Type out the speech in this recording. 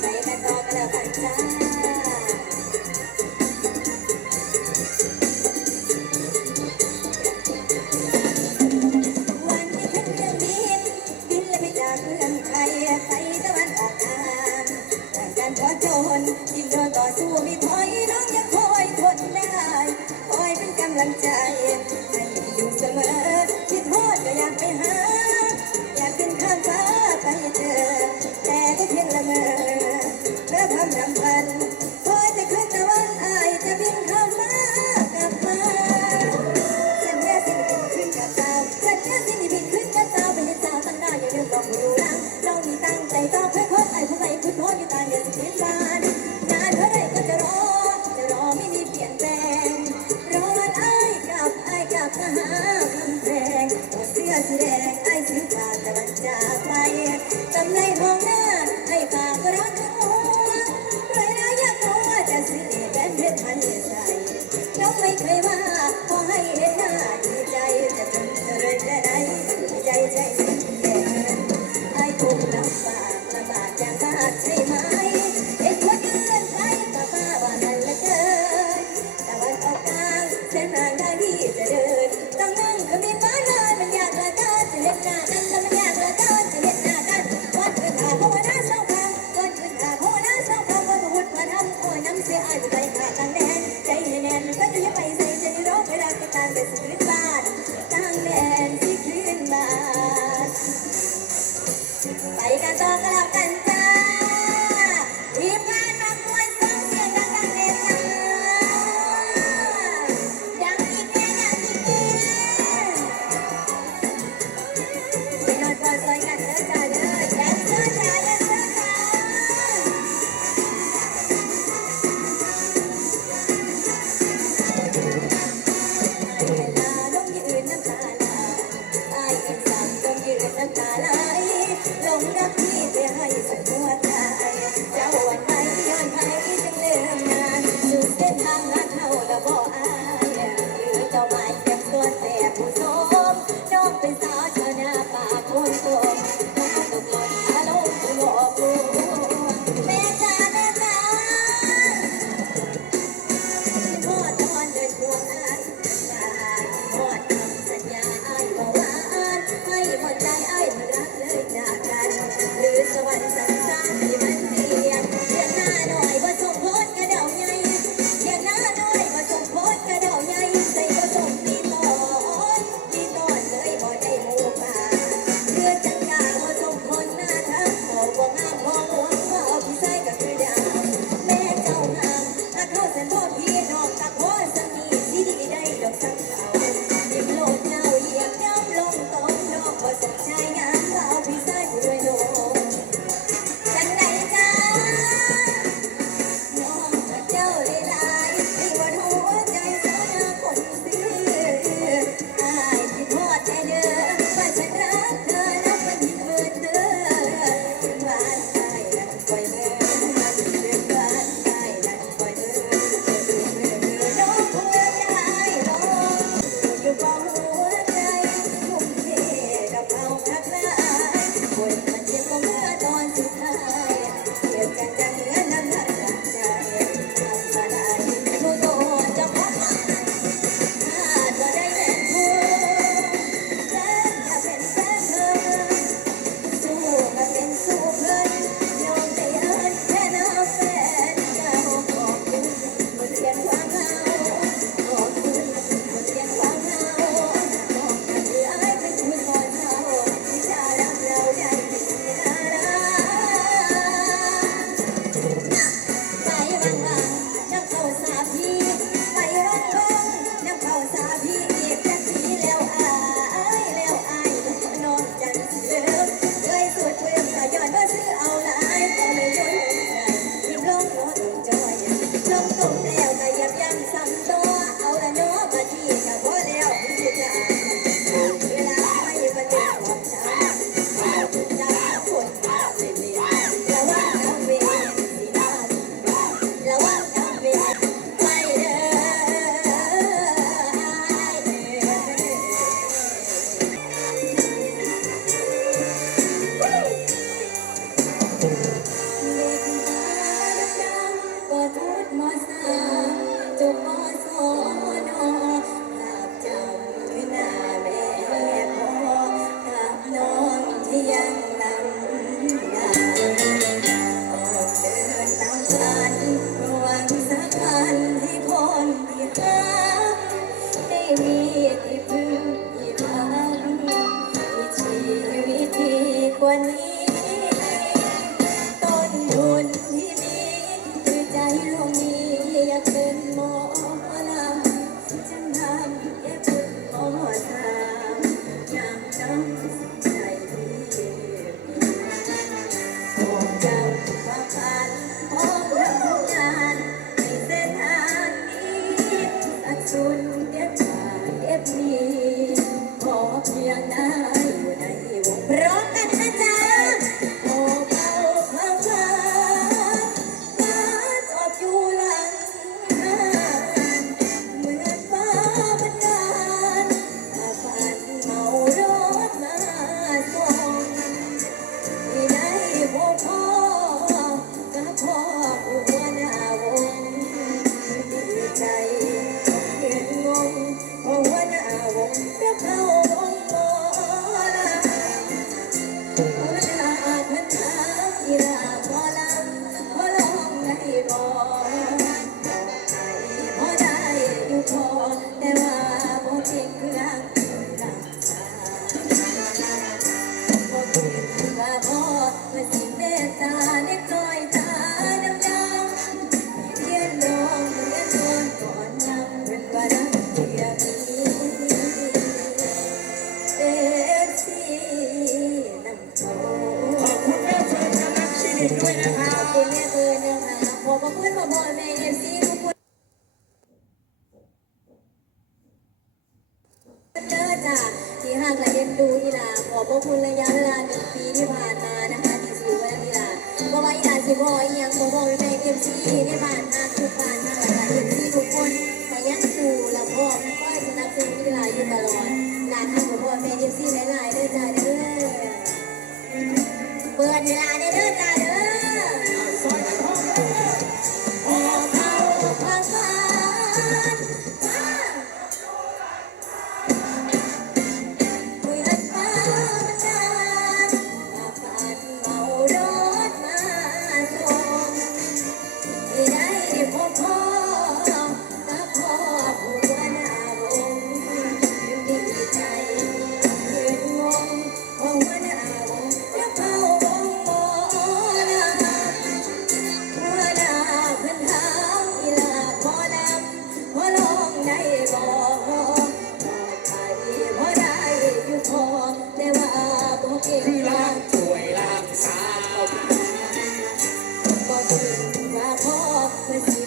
ไปกันต่อกันแล้วกันจ้าวันนี้ขึ้นเครื่องบินและไม่จากเมืองไทยไปตะวันออกทางแต่การขอจนยิ่งเดินต่อสู้ไม่ถอยน้องยังคอยทนได้คอยเป็นกำลังใจ เพื่อทำรำพันคอยจะขึ้นตะวันอายจะบินเข้ามากลับมาสัญญาสิบินขึ้นกับดาวสัญญาสิบินขึ้นกับดาวเป็นสาวตั้งหน้าอย่าลืมบอกดูลังเรามีตั้งใจต่อเพื่อคนไอ้ผู้ใดคุณพ่ออยู่ต่างเดือนสิบเอ็ดวันงานเท่าไรก็จะรอจะรอไม่มีเปลี่ยนแปลงรอวันไอกับไอกับมาหาคำแพงตัวเสื้อสีแดงไอ้สีฟ้าตะวันจ้า ใ你看做个料 Tem Thank. one ่ะที่ห้างและเอ็นดูอีลาขอบพระคุณระยะเวลาหนึ่งปีที่ผ่านมานะคะที่สิวและอีลาเพราะว่าอีลาสิบอยยังขอบอกในเอ็มซีได้ผ่านมาทุกผ่านมาหลายๆเอ็มซีทุกคนแต่ยังสู่และพ่อก็สนับสนุนอีลาอยู่ตลอดลาค่ะขอบอกในเอ็มซีหลายๆด้วยใจเด้อเปิดเวลาเด้อจ้า Thank you.